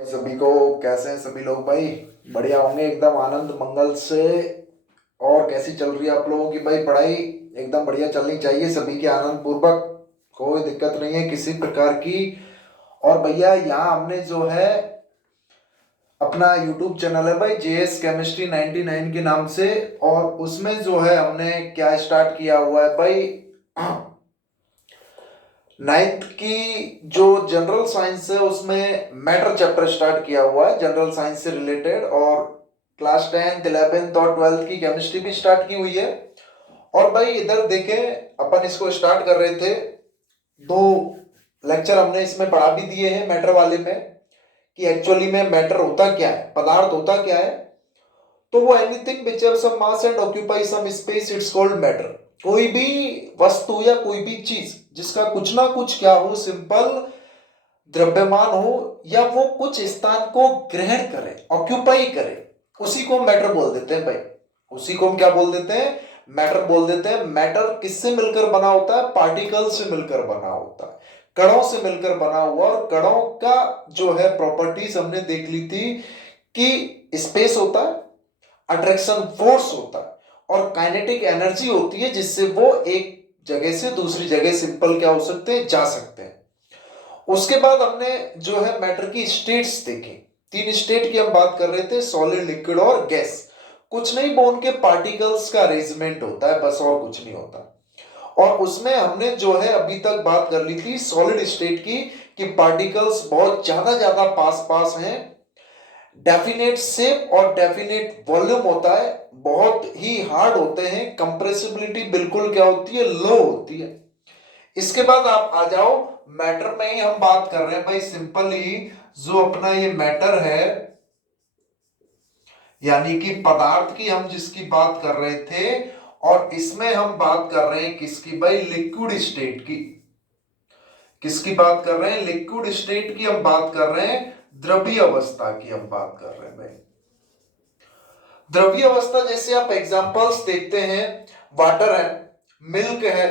सभी को कैसे हैं सभी लोग भाई। बढ़िया होंगे एकदम आनंद मंगल से। और कैसी चल रही है आप लोगों की भाई पढ़ाई? एकदम बढ़िया चलनी चाहिए सभी की आनंद पूर्वक। कोई दिक्कत नहीं है किसी प्रकार की। और भैया यहाँ हमने जो है अपना यूट्यूब चैनल है भाई जेएस केमिस्ट्री 99 के नाम से। और उसमें जो है हमने क्या स्टार्ट किया हुआ है भाई, नाइन्थ की जो जनरल साइंस है उसमें मैटर चैप्टर स्टार्ट किया हुआ है जनरल साइंस से रिलेटेड। और क्लास 10th 11th और 12th की केमिस्ट्री भी स्टार्ट की हुई है। और भाई इधर देखें अपन इसको स्टार्ट कर रहे थे, दो लेक्चर हमने इसमें पढ़ा भी दिए हैं मैटर वाले में कि एक्चुअली में मैटर होता क्या है, पदार्थ होता क्या है। तो वो anything which have some mass and occupy some space it's called matter. कोई भी वस्तु या कोई भी चीज जिसका कुछ ना कुछ क्या हो, सिंपल द्रव्यमान हो या वो कुछ स्थान को ग्रहण करे, ऑक्यूपाई करे, उसी को मैटर बोल देते हैं भाई। उसी को हम क्या बोल देते हैं? मैटर बोल देते हैं। मैटर किससे मिलकर बना होता है? पार्टिकल से मिलकर बना होता है, कणों से मिलकर बना हुआ। और कणों का जो है प्रॉपर्टीज हमने देख ली थी कि स्पेस होता है, अट्रैक्शन फोर्स होता है और काइनेटिक एनर्जी होती है जिससे वो एक जगह से दूसरी जगह सिंपल क्या हो सकते हैं, जा सकते हैं। उसके बाद हमने जो है मैटर की स्टेट्स देखी। तीन स्टेट की हम बात कर रहे थे, सॉलिड, लिक्विड और गैस। कुछ नहीं, वो उनके पार्टिकल्स का अरेंजमेंट होता है, बस और कुछ नहीं होता। और उसमें हमने जो है अभी तक बात कर ली थी सॉलिड स्टेट की कि पार्टिकल्स बहुत ज्यादा ज्यादा पास पास हैं, डेफिनेट शेप और डेफिनेट वॉल्यूम होता है, बहुत ही हार्ड होते हैं, कंप्रेसिबिलिटी बिल्कुल क्या होती है, लो होती है। इसके बाद आप आ जाओ मैटर में ही हम बात कर रहे हैं भाई सिंपली। जो अपना ये मैटर है यानी कि पदार्थ की हम जिसकी बात कर रहे थे, और इसमें हम बात कर रहे हैं किसकी भाई? लिक्विड स्टेट की। किसकी बात कर रहे हैं? लिक्विड स्टेट की हम बात कर रहे हैं, द्रवीय अवस्था की हम बात कर रहे हैं भाई। द्रवीय अवस्था जैसे आप एग्जांपल्स देखते हैं, वाटर है, मिल्क है,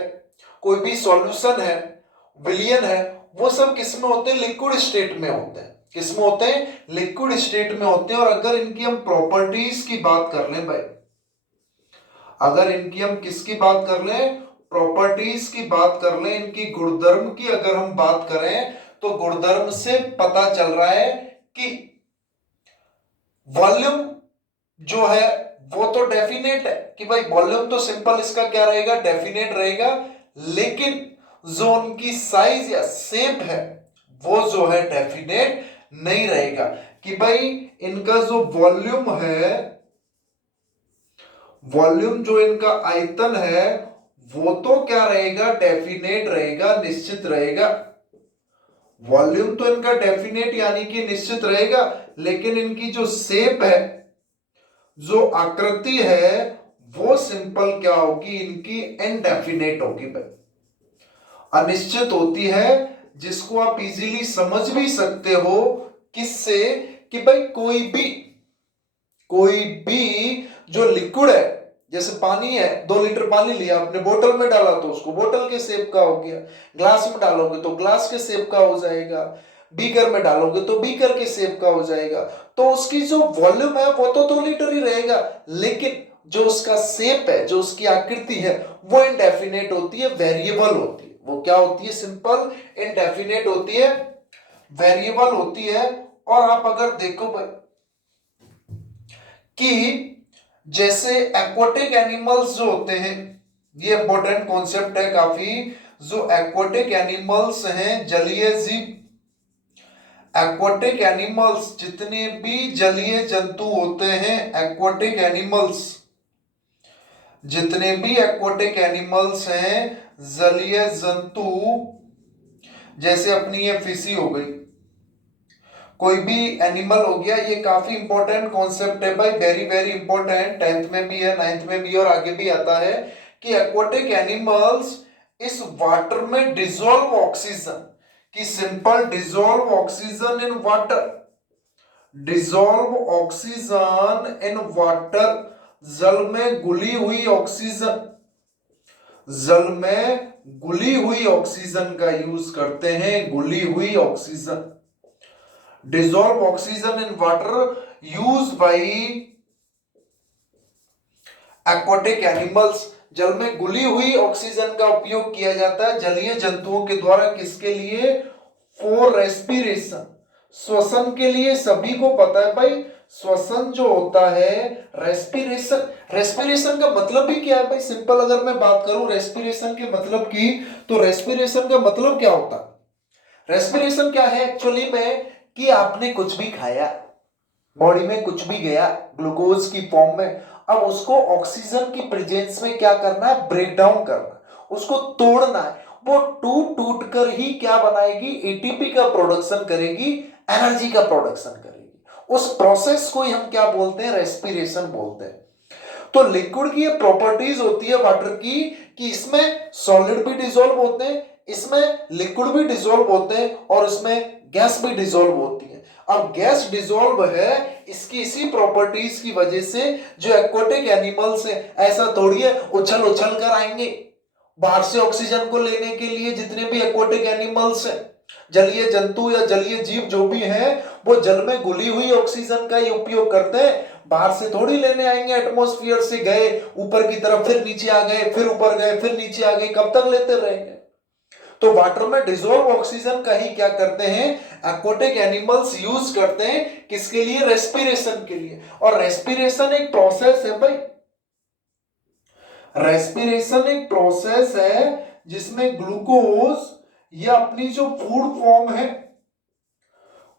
कोई भी सॉल्यूशन है, विलियन है, वो सब किस में होते हैं? लिक्विड स्टेट में होते हैं। किस में होते हैं? लिक्विड स्टेट में होते हैं। और अगर इनकी हम प्रॉपर्टीज की बात कर लें भाई, अगर इनकी हम किसकी बात कर लें? प्रॉपर्टीज की बात कर लें, इनकी गुणधर्म की अगर हम बात करें, तो गुणधर्म से पता चल रहा है कि वॉल्यूम जो है वो तो डेफिनेट है कि भाई वॉल्यूम तो सिंपल इसका क्या रहेगा? डेफिनेट रहेगा। लेकिन जो उनकी साइज या शेप है वो जो है डेफिनेट नहीं रहेगा। कि भाई इनका जो वॉल्यूम है, वॉल्यूम जो इनका आयतन है वो तो क्या रहेगा? डेफिनेट रहेगा, निश्चित रहेगा। वॉल्यूम तो इनका डेफिनेट यानी कि निश्चित रहेगा, लेकिन इनकी जो शेप है, जो आकृति है, वो सिंपल क्या होगी? इनकी इनडेफिनेट होगी भाई, अनिश्चित होती है। जिसको आप इजीली समझ भी सकते हो किससे? कि भाई कोई भी जो लिक्विड है, जैसे पानी है, 2 लीटर पानी लिया आपने, बोतल में डाला तो उसको बोतल के शेप का हो गया, ग्लास में डालोगे तो ग्लास के शेप का हो जाएगा, बीकर में डालोगे तो बीकर के शेप का हो जाएगा। तो उसकी जो वॉल्यूम है वो तो 2 लीटर ही रहेगा, लेकिन जो उसका शेप है, जो उसकी आकृति है, वो इनडेफिनेट होती है, वेरिएबल होती है। वो क्या होती है? सिंपल इनडेफिनेट होती है, वेरिएबल होती है। और आप अगर देखो भाई कि जैसे एक्वाटिक एनिमल्स जो होते हैं, ये इंपॉर्टेंट कॉन्सेप्ट है काफी। जो एक्वाटिक एनिमल्स हैं, जलीय जीव, एक्वाटिक एनिमल्स, जितने भी जलीय जंतु होते हैं, एक्वाटिक एनिमल्स, जितने भी एक्वाटिक एनिमल्स हैं, जलीय जंतु, जैसे अपनी ये फिशी हो गई, कोई भी एनिमल हो गया, ये काफी इंपॉर्टेंट कॉन्सेप्ट है भाई, वेरी वेरी इंपॉर्टेंट। 10th में भी है, 9th में भी है और आगे भी आता है कि एक्वाटिक एनिमल्स इस वाटर में डिसॉल्व ऑक्सीजन, की simple dissolve oxygen in water, dissolve oxygen in water, जल में घुली हुई ऑक्सीजन, जल में घुली हुई ऑक्सीजन का यूज करते हैं, घुली हुई oxygen. Dissolve oxygen in water use by aquatic animals, जल में घुली हुई ऑक्सीजन का उपयोग किया जाता है जलीय जंतुओं के द्वारा, किसके लिए? फॉर रेस्पिरेशन, श्वसन के लिए। सभी को पता है भाई श्वसन जो होता है, रेस्पिरेशन, रेस्पिरेशन का मतलब भी क्या है भाई? सिंपल अगर मैं बात करूं रेस्पिरेशन के मतलब की, तो रेस्पिरेशन का मतलब क्या होता है? रेस्पिरेशन क्या है एक्चुअली में, कि आपने कुछ भी खाया, बॉडी में कुछ भी गया ग्लूकोज की फॉर्म में, अब उसको ऑक्सीजन की प्रेजेंस में क्या करना है? ब्रेक डाउन करना, उसको तोड़ना है। वो टूट टूट कर ही क्या बनाएगी? एटीपी का प्रोडक्शन करेगी, एनर्जी का प्रोडक्शन करेगी। उस प्रोसेस को ही हम क्या बोलते हैं? रेस्पिरेशन बोलते हैं। तो लिक्विड की ये प्रॉपर्टीज होती है वाटर की, कि इसमें सॉलिड भी डिसॉल्व होते हैं, इसमें लिक्विड भी डिसॉल्व होते हैं, और इसमें गैस भी डिसॉल्व होती है। अब गैस डिसॉल्व है इसकी इसी प्रॉपर्टीज की वजह से। जो एक्वाटिक एनिमल्स है ऐसा थोड़ी है उछल उछल कर आएंगे बाहर से ऑक्सीजन को लेने के लिए। जितने भी एक्वाटिक एनिमल्स हैं, जलीय जंतु या जलीय जीव जो भी हैं, वो जल में घुली हुई ऑक्सीजन का ही उपयोग करते हैं, बाहर से थोड़ी लेने आएंगे। एटमॉस्फेयर से गए ऊपर की तरफ, फिर नीचे आ गए, फिर ऊपर गए, फिर नीचे आ गए, कब तक लेते रहेंगे? तो वाटर में डिसॉल्व ऑक्सीजन का ही क्या करते हैं? एक्वाटिक एनिमल्स यूज करते हैं, किसके लिए? रेस्पिरेशन के लिए। और रेस्पिरेशन एक प्रोसेस है भाई, रेस्पिरेशन एक प्रोसेस है जिसमें ग्लूकोज या अपनी जो फूड फॉर्म है,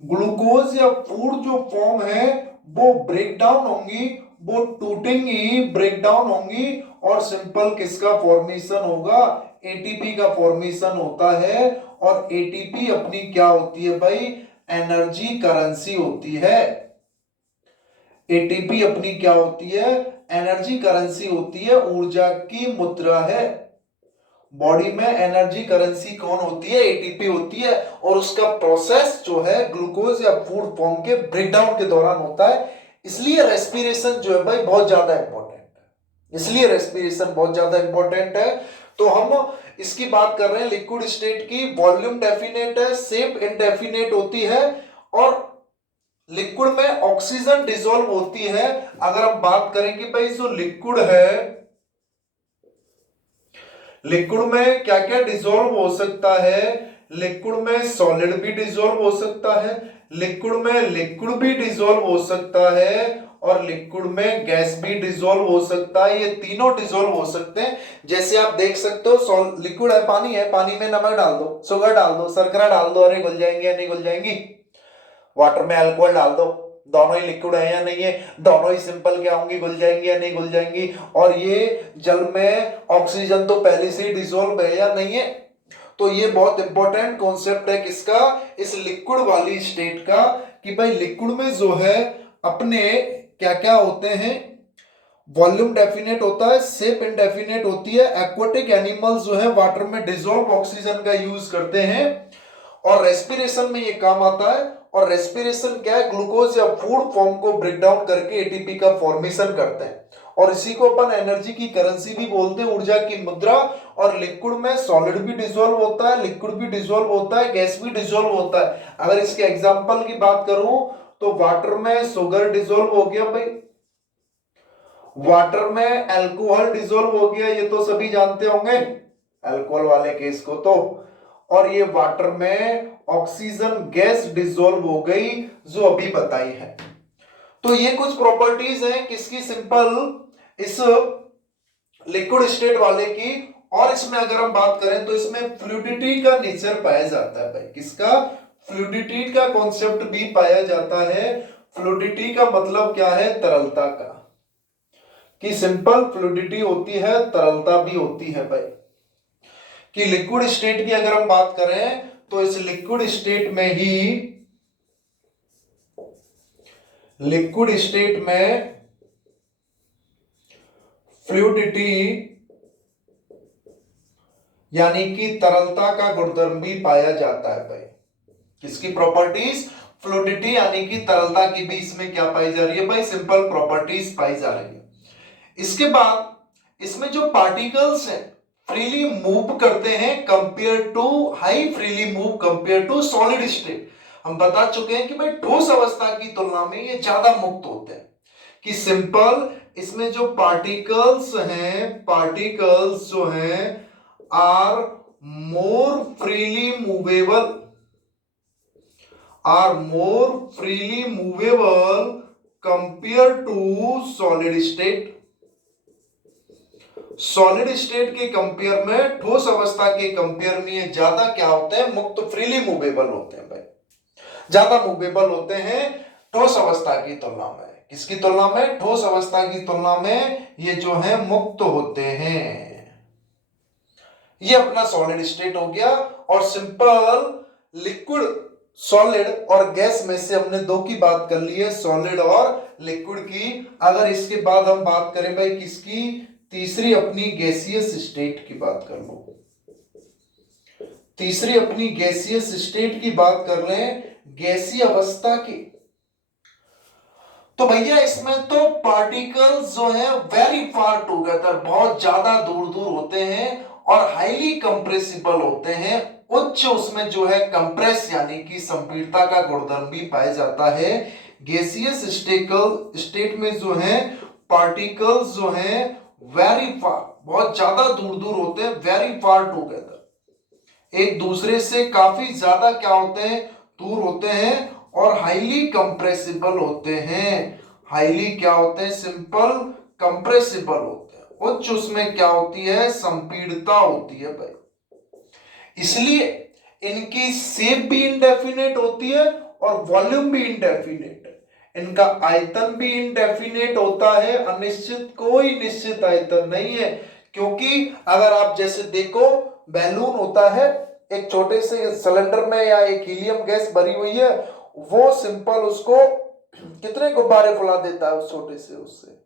ग्लूकोज या फूड जो फॉर्म है वो ब्रेक डाउन होंगी, वो टूटेंगी, ब्रेक डाउन होंगी, और सिंपल किसका फॉर्मेशन होगा? एटीपी का फॉर्मेशन होता है। और एटीपी अपनी क्या होती है भाई? एनर्जी करेंसी होती है। एटीपी अपनी क्या होती है? एनर्जी करेंसी होती है, ऊर्जा की मुद्रा है। बॉडी में एनर्जी करेंसी कौन होती है? एटीपी होती है। और उसका प्रोसेस जो है ग्लूकोज या फूड फॉर्म के ब्रेकडाउन के दौरान होता है। इसलिए रेस्पिरेशन जो है भाई बहुत ज्यादा इंपॉर्टेंट है, इसलिए रेस्पिरेशन बहुत ज्यादा इंपॉर्टेंट है। तो हम इसकी बात कर रहे हैं लिक्विड स्टेट की। वॉल्यूम डेफिनेट है, शेप इनडेफिनेट होती है, और लिक्विड में ऑक्सीजन डिसॉल्व होती है। अगर हम बात करें कि भाई जो लिक्विड है, लिक्विड में क्या क्या डिसॉल्व हो सकता है? लिक्विड में सॉलिड भी डिसॉल्व हो सकता है, लिक्विड में लिक्विड भी डिसॉल्व हो सकता है, और लिक्विड में गैस भी डिसॉल्व हो सकता है। ये तीनों डिसॉल्व हो सकते हैं। जैसे आप देख सकते हो, लिक्विड है, पानी में नमक डाल दो, शुगर डाल दो, शर्करा डाल दो, अरे घुल जाएंगे या नहीं घुल जाएंगी? वाटर में अल्कोहल डाल दो, दोनों ही लिक्विड है या नहीं है? दोनों ही सिंपल क्या होंगी? घुल जाएंगी या नहीं घुल जाएंगी? और ये जल में ऑक्सीजन तो पहले से ही डिसॉल्व है या नहीं है? तो ये बहुत इंपॉर्टेंट कॉन्सेप्ट है किसका? इस लिक्विड वाली स्टेट का, कि भाई लिक्विड में जो है अपने क्या क्या होते हैं? वॉल्यूम डेफिनेट होता है, शेप इनडेफिनेट होती है। एक्वाटिक एनिमल्स जो है वाटर में डिसॉल्व ऑक्सीजन का यूज करते हैं, और रेस्पिरेशन में ये काम आता है। और रेस्पिरेशन क्या है? ग्लूकोज या फूड फॉर्म को ब्रेक डाउन करके एटीपी का फॉर्मेशन करते हैं, और इसी को अपन एनर्जी की करेंसी भी बोलते हैं, ऊर्जा की मुद्रा। और लिक्विड में सॉलिड भी डिसॉल्व होता है, लिक्विड भी डिसॉल्व होता है, गैस भी डिसॉल्व होता है। अगर इसके एग्जांपल की बात करूं तो वाटर में शुगर डिसॉल्व हो गया भाई, वाटर में अल्कोहल डिसॉल्व हो गया, ये तो सभी जानते होंगे अल्कोहल वाले केस को तो। और ये वाटर में ऑक्सीजन गैस डिसॉल्व हो गई जो अभी बताई है। तो ये कुछ प्रॉपर्टीज हैं किसकी? सिंपल इस लिक्विड स्टेट वाले की। और इसमें अगर हम बात करें तो इसमें फ्लूइडिटी का नेचर पाया जाता है भाई, किसका? फ्लूइडिटी का कॉन्सेप्ट भी पाया जाता है। फ्लूइडिटी का मतलब क्या है? तरलता का, कि सिंपल फ्लूइडिटी होती है, तरलता भी होती है भाई। कि लिक्विड स्टेट की अगर हम बात करें तो इस लिक्विड स्टेट में ही, लिक्विड स्टेट में फ्लूइडिटी यानी कि तरलता का गुणधर्म भी पाया जाता है भाई। किसकी प्रॉपर्टीज? फ्लूइडिटी यानी कि तरलता की भी इसमें क्या पाई जा रही है भाई? सिंपल प्रॉपर्टीज पाई जा रही है। इसके बाद इसमें जो पार्टिकल्स हैं फ्रीली मूव करते हैं compare to, high freely move compare to solid state. हम बता चुके हैं कि भाई ठोस अवस्था की तुलना में ये ज्यादा मुक्त होते हैं, कि सिंपल इसमें जो पार्टिकल्स हैं, पार्टिकल्स जो हैं are more freely movable, are more freely movable compare to solid state. Solid state के कंपेयर में, ठोस अवस्था के कंपेयर में ये ज्यादा क्या होते हैं, मुक्त, फ्रीली मूवेबल होते हैं भाई, ज्यादा मूवेबल होते हैं ठोस अवस्था की तुलना में। किसकी तुलना में? ठोस अवस्था की तुलना में ये जो है मुक्त होते हैं। ये अपना सॉलिड स्टेट हो गया। और सिंपल लिक्विड, सॉलिड और गैस में से हमने दो की बात कर ली है, सॉलिड और लिक्विड की। अगर इसके बाद हम बात करें भाई किसकी, तीसरी अपनी गैसियस स्टेट की बात कर लो, तीसरी अपनी गैसियस स्टेट की बात कर लें, गैसीय अवस्था की। तो भैया इसमें तो पार्टिकल्स जो है वेरी फार टुगेदर, बहुत ज्यादा दूर दूर होते हैं और हाईली कंप्रेसिबल होते हैं। उच्च उसमें जो है कंप्रेस यानी कि संपीड़ता का गुणधर्म भी पाया जाता है। गैसियस स्टेट में जो है पार्टिकल्स जो है वेरी फार, बहुत ज्यादा दूर दूर होते हैं, वेरी फार टुगेदर, एक दूसरे से काफी ज्यादा क्या होते हैं, दूर होते हैं। और हाईली कंप्रेसिबल होते हैं, हाईली क्या होते हैं, सिंपल कंप्रेसिबल होते हैं। उच्च उसमें क्या होती है, संपीड़ता होती है भाई, इसलिए इनकी शेप भी इंडेफिनेट होती है और वॉल्यूम भी इंडेफिनेट है। इनका आयतन भी इंडेफिनेट होता है, अनिश्चित, कोई निश्चित आयतन नहीं है। क्योंकि अगर आप जैसे देखो, बैलून होता है एक छोटे से सिलेंडर में या एक हीलियम गैस भरी हुई है, वो सिंपल उसको कितने गुब्बारे फुला देता है उस छोटे से उससे।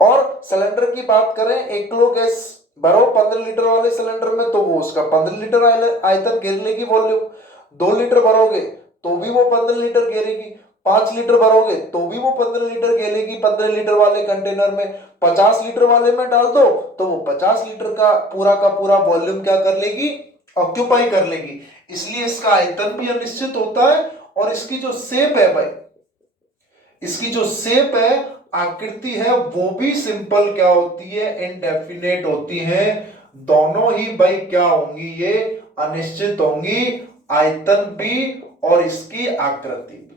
और सिलेंडर की बात करें, 1 किलो गैस भरो 15 लीटर वाले सिलेंडर में तो वो उसका 15 लीटर आयतन घेर लेगी वॉल्यूम। 2 लीटर भरोगे तो भी वो 15 लीटर घेरेगी, 5 लीटर भरोगे तो भी वो 15 लीटर घेरेगी। 15 लीटर वाले कंटेनर में 50 लीटर वाले में डाल दो तो वो 50 लीटर का पूरा वॉल्यूम क्या कर लेगी, ऑक्यूपाई कर लेगी। इसलिए इसका आयतन भी अनिश्चित होता है। और इसकी जो शेप है भाई, इसकी जो शेप है, आकृति है, वो भी सिंपल क्या होती है, इनडेफिनेट होती है। दोनों ही भाई क्या होंगी, ये अनिश्चित होंगी, आयतन भी और इसकी आकृति भी,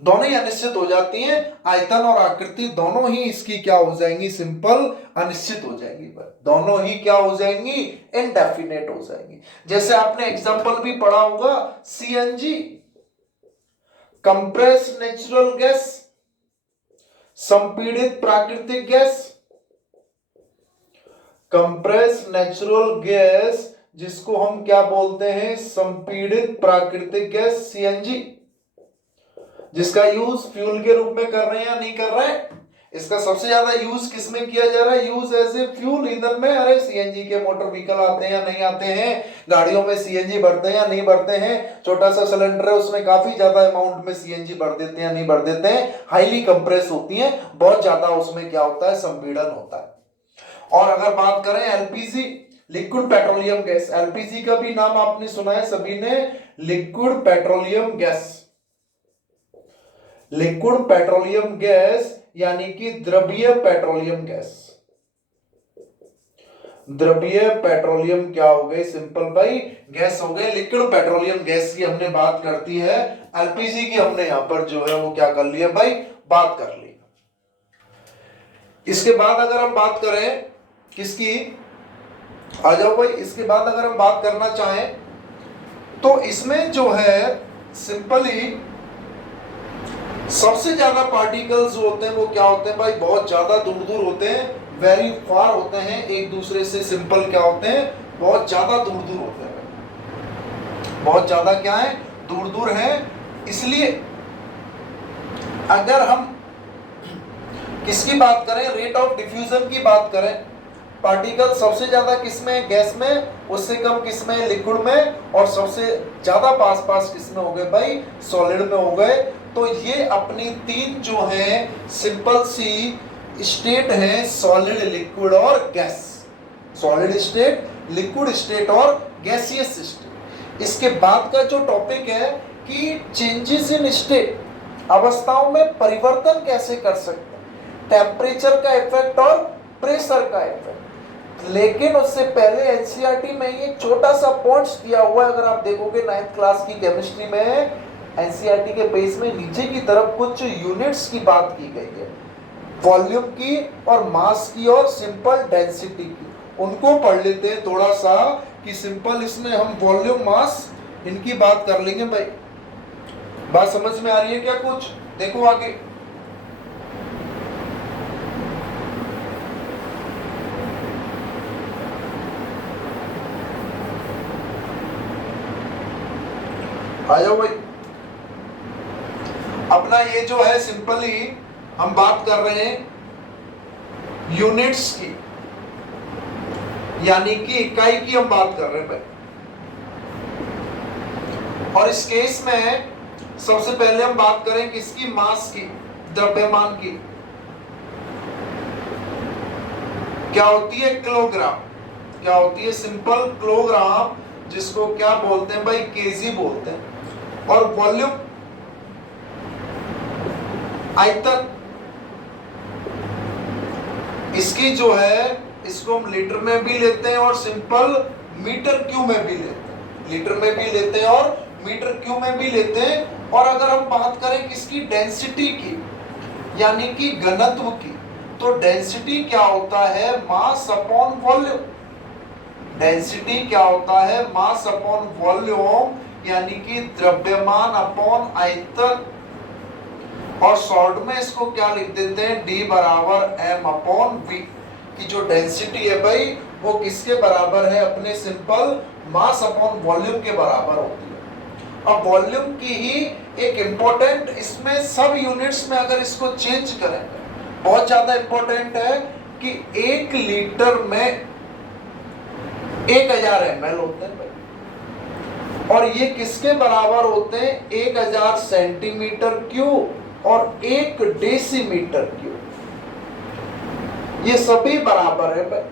दोनों ही अनिश्चित हो जाती हैं। आयतन और आकृति दोनों ही इसकी क्या हो जाएंगी, सिंपल अनिश्चित हो जाएंगी, दोनों ही क्या हो जाएंगी, इनडेफिनेट हो जाएंगी। जैसे आपने एग्जांपल भी पढ़ा होगा, सीएनजी, कंप्रेस्ड नेचुरल गैस, संपीड़ित प्राकृतिक गैस। कंप्रेस्ड नेचुरल गैस जिसको हम क्या बोलते हैं, संपीड़ित प्राकृतिक गैस, सीएनजी, जिसका यूज फ्यूल के रूप में कर रहे हैं या नहीं कर रहे हैं। इसका सबसे ज्यादा यूज किसमें किया जा रहा है, यूज एज ए फ्यूल ईंधन में। अरे सीएनजी के मोटर व्हीकल आते हैं या नहीं आते हैं, गाड़ियों में सीएनजी भरते हैं या नहीं भरते हैं। छोटा सा सिलेंडर है, उसमें काफी ज्यादा अमाउंट में सीएनजी भर देते हैं या नहीं भर देते हैं। हाईली कंप्रेस होती है, बहुत ज्यादा उसमें क्या होता है, संपीड़न होता है। और अगर बात करें LPG, liquid petroleum gas, LPG का भी नाम आपने सुना है सभी ने, liquid petroleum gas, liquid petroleum gas यानी कि द्रवीय पेट्रोलियम गैस। द्रवीय पेट्रोलियम क्या हो गई, सिंपल भाई गैस हो गए। लिक्विड पेट्रोलियम गैस की हमने बात करती है, एलपीजी की हमने यहां पर जो है वो क्या कर लिया भाई, बात कर ली। इसके बाद अगर हम बात करें किसकी, आ जाओ भाई, इसके बाद अगर हम बात करना चाहें तो इसमें जो है सिंपली सबसे ज्यादा पार्टिकल्स जो होते हैं वो क्या होते हैं भाई, बहुत ज्यादा दूर दूर होते हैं, वेरी फार होते हैं एक दूसरे से। सिंपल क्या होते हैं, बहुत ज्यादा दूर दूर होते हैं, बहुत ज्यादा क्या है, दूर दूर है। इसलिए अगर हम किसकी बात करें, रेट ऑफ डिफ्यूजन की बात करें, पार्टिकल सबसे ज्यादा किसमें, गैस में, उससे कम किसमें, लिक्विड में, और सबसे ज्यादा पास पास किसमें हो गए भाई, सॉलिड में हो गए। तो ये अपनी तीन जो है सिंपल सी स्टेट है, सॉलिड, लिक्विड और gas, solid state, liquid state और गैसियस स्टेट। इसके बाद का जो टॉपिक है कि चेंजेस इन स्टेट, अवस्थाओं में परिवर्तन कैसे कर सकते हैं, टेम्परेचर का इफेक्ट और प्रेशर का इफेक्ट। लेकिन उससे पहले एनसीईआरटी में ये छोटा सा पॉइंट्स दिया हुआ है, अगर आप देखोगे 9th क्लास की केमिस्ट्री में एनसीईआरटी के पेज में नीचे की तरफ कुछ यूनिट्स की बात की गई है, वॉल्यूम की और मास की और सिंपल डेंसिटी की। उनको पढ़ लेते हैं थोड़ा सा कि सिंपल इसमें हम वॉल्यूम मास इनकी बात कर लेंगे भाई। बात समझ में आ रही है क्या कुछ? देखो आगे, आ जाओ भाई। अपना ये जो है सिंपली हम बात कर रहे हैं यूनिट्स की, यानी कि इकाई की हम बात कर रहे हैं भाई। और इस केस में सबसे पहले हम बात करें किसकी? मास की, द्रव्यमान की। क्या होती है? किलोग्राम। क्या होती है? सिंपल किलोग्राम, जिसको क्या बोलते हैं भाई? केजी बोलते हैं। और वॉल्यूम, आयतन, इसकी जो है इसको हम लीटर में भी लेते हैं और सिंपल मीटर क्यूब में भी लेते हैं। लीटर में भी लेते हैं और मीटर क्यूब में भी लेते हैं। और अगर हम बात करें किसकी? डेंसिटी की, यानी कि घनत्व की, तो डेंसिटी क्या होता है? Mass upon volume. डेंसिटी क्या होता है? मास अपॉन वॉल्यूम, यानी कि द्रव्यमान अपॉन आयतन। और शॉर्ट में इसको क्या लिख देते हैं? D बराबर m अपॉन V। की जो डेंसिटी है भाई वो किसके बराबर है? अपने सिंपल मास अपॉन वॉल्यूम के बराबर होती है। अब वॉल्यूम की ही एक इंपॉर्टेंट, इसमें सब यूनिट्स में अगर इसको चेंज करें, बहुत ज्यादा इंपॉर्टेंट है कि 1 लीटर में 1000 ml होते हैं भाई। और ये किसके बराबर होते हैं? 1000 सेंटीमीटर क्यूब और 1 डेसीमीटर क्यूब, ये सभी बराबर है भाई।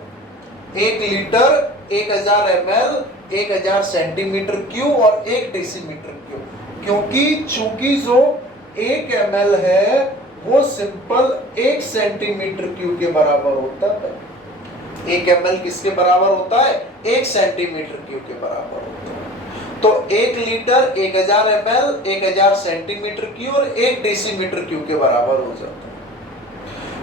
1 लीटर 1000 ml 1000 सेंटीमीटर क्यूब और 1 डेसीमीटर क्यूब, क्योंकि चूंकि जो 1 ml है वो सिंपल 1 सेंटीमीटर क्यूब के बराबर होता है। 1 ml किसके बराबर होता है? 1 सेंटीमीटर क्यूब के बराबर होता है। तो 1 लीटर 1000 ml 1000 सेंटीमीटर क्यूब और 1 डेसीमीटर क्यूब के बराबर हो जाता है।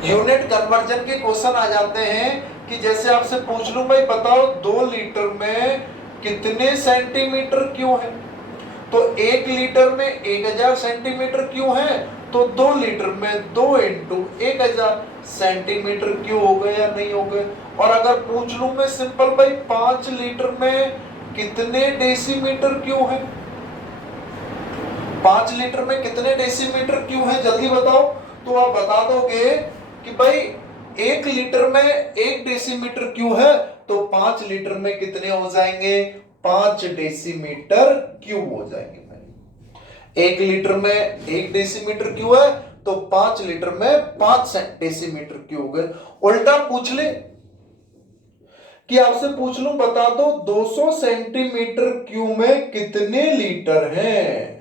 यूनिट कन्वर्जन के क्वेश्चन आ जाते हैं कि जैसे आपसे पूछ लूं भाई बताओ 2 लीटर में कितने सेंटीमीटर क्यूब है? तो 1 लीटर में 1000 सेंटीमीटर क्यूब है, तो 2 लीटर में 2 इंटू 1000 सेंटीमीटर क्यूब हो गए या नहीं हो गए? और अगर पूछ लूं मैं सिंपल भाई 5 लीटर में कितने डेसीमीटर क्यूब है? 5 लीटर में कितने डेसीमीटर क्यूब है? जल्दी बताओ। तो आप बता दोगे कि भाई 1 लीटर में 1 डेसीमीटर क्यूब है, तो 5 लीटर में कितने हो जाएंगे? 5 डेसीमीटर क्यूब हो जाएंगे भाई। 1 लीटर में 1 डेसीमीटर क्यूब है, तो 5 लीटर में 5 डेसीमीटर क्यूब हो गए। उल्टा पूछ ले कि आपसे पूछ लूं बता दो 200 सेंटीमीटर क्यूब में कितने लीटर हैं?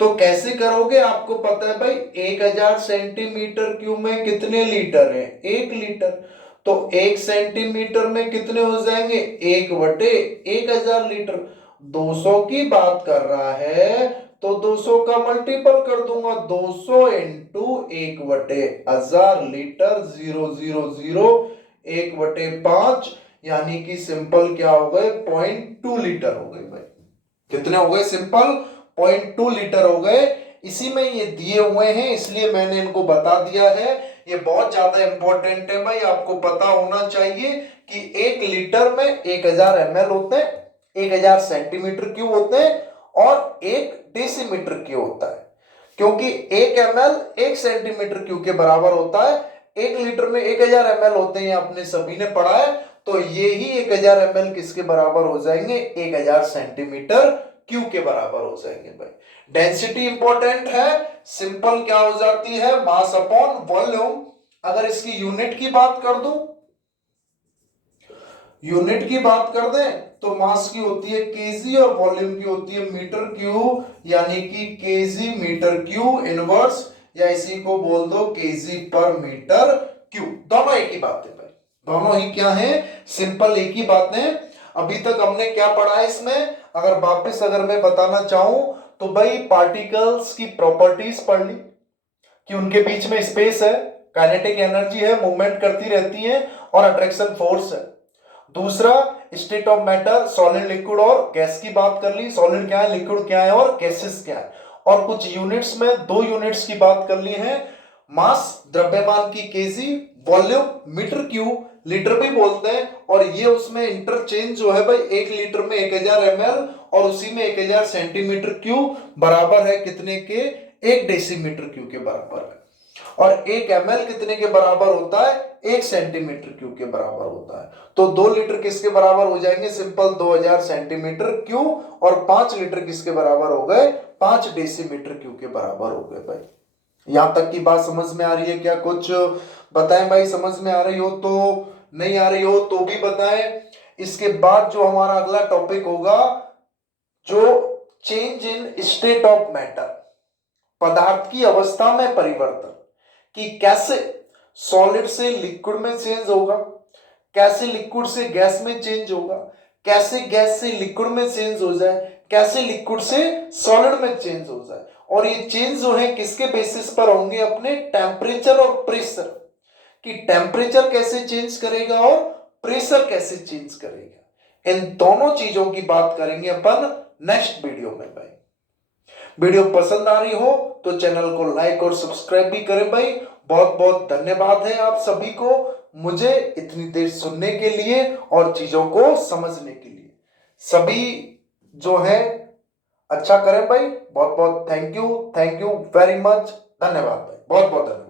तो कैसे करोगे? आपको पता है भाई 1000 सेंटीमीटर क्यूब में कितने लीटर है? 1 लीटर। तो 1 सेंटीमीटर में कितने हो जाएंगे? 1/1000 लीटर। 200 की बात कर रहा है तो 200 का मल्टीपल कर दूंगा, 200 इंटू 1/1000 लीटर, 000 1/5, यानी कि सिंपल क्या हो गए? 0.2 लीटर हो गए भाई। कितने हो गए? सिंपल 0.2 लीटर हो गए। इसी में ये दिए हुए हैं, इसलिए मैंने इनको बता दिया है। ये बहुत ज्यादा इंपॉर्टेंट है भाई, आपको पता होना चाहिए कि 1 लीटर में 1000 ml होते हैं, 1000 सेंटीमीटर क्यूब होते हैं और 1 डेसीमीटर क्यूब होता है, क्योंकि 1 ml 1 सेंटीमीटर क्यूब के बराबर होता है। 1 लीटर में 1000 ml होते हैं, आपने सभी ने पढ़ा है। तो ये ही 1000 ml किसके बराबर हो जाएंगे? 1000 सेंटीमीटर क्यू के बराबर हो जाएंगे भाई। डेंसिटी इंपॉर्टेंट है, सिंपल क्या हो जाती है? Mass upon volume. अगर इसकी यूनिट की बात कर दूं यूनिट की बात कर दें तो मास की होती है केजी और वॉल्यूम की होती है मीटर क्यूब, यानी कि केजी मीटर क्यूब इनवर्स, या इसी को बोल दो केजी पर मीटर क्यूब। दोनों एक ही बात है भाई, दोनों ही क्या है, सिंपल एक ही बात है। अभी तक हमने क्या पढ़ा है इसमें, अगर वापस अगर मैं बताना चाहूं तो भाई पार्टिकल्स की प्रॉपर्टीज पढ़ ली कि उनके बीच में स्पेस है, काइनेटिक एनर्जी है, मूवमेंट करती रहती है, और अट्रैक्शन फोर्स है। दूसरा state of matter, solid liquid और गैस की बात कर ली, सॉलिड क्या है, लिक्विड क्या है और गैसेस क्या है। और कुछ यूनिट्स में दो यूनिट्स की बात कर ली है, मास द्रव्यमान की KG, volume metre cube, litre भी बोलते हैं। और ये उसमें इंटरचेंज जो है भाई, 1 लीटर में 1000 ml और उसी में 1000 सेंटीमीटर क्यूब बराबर है कितने के, 1 डेसीमीटर क्यूब के बराबर है। और 1 ml कितने के बराबर होता है, 1 सेंटीमीटर क्यूब के बराबर होता है। तो 2 लीटर किसके बराबर हो जाएंगे, सिंपल 2000 सेंटीमीटर क्यूब, और 5 लीटर किसके बराबर हो गए, 5 डेसीमीटर क्यूब के बराबर हो गए भाई। यहां तक की बात समझ में आ रही है क्या, कुछ बताएं भाई, समझ में आ रही हो तो, नहीं आ रही हो तो भी बताएं। इसके बाद जो हमारा अगला टॉपिक होगा, जो change in state of matter, पदार्थ की अवस्था में परिवर्तन, कि कैसे सॉलिड से लिक्विड में चेंज होगा, कैसे लिक्विड से गैस में चेंज होगा, कैसे गैस से लिक्विड में चेंज हो जाए, कैसे लिक्विड से सॉलिड में चेंज हो जाए। और ये चेंज जो है किसके बेसिस पर होंगे, अपने टेम्परेचर और प्रेशर, कि टेम्परेचर कैसे चेंज करेगा और प्रेशर कैसे चेंज करेगा। इन दोनों चीजों की बात करेंगे अपन नेक्स्ट वीडियो में भाई। वीडियो पसंद आ रही हो तो चैनल को लाइक और सब्सक्राइब भी करें भाई। बहुत बहुत धन्यवाद है आप सभी को मुझे इतनी देर सुनने के लिए और चीजों को समझने के लिए। सभी जो है अच्छा करें भाई। बहुत बहुत थैंक यू वेरी मच, धन्यवाद भाई, बहुत बहुत धन्यवाद।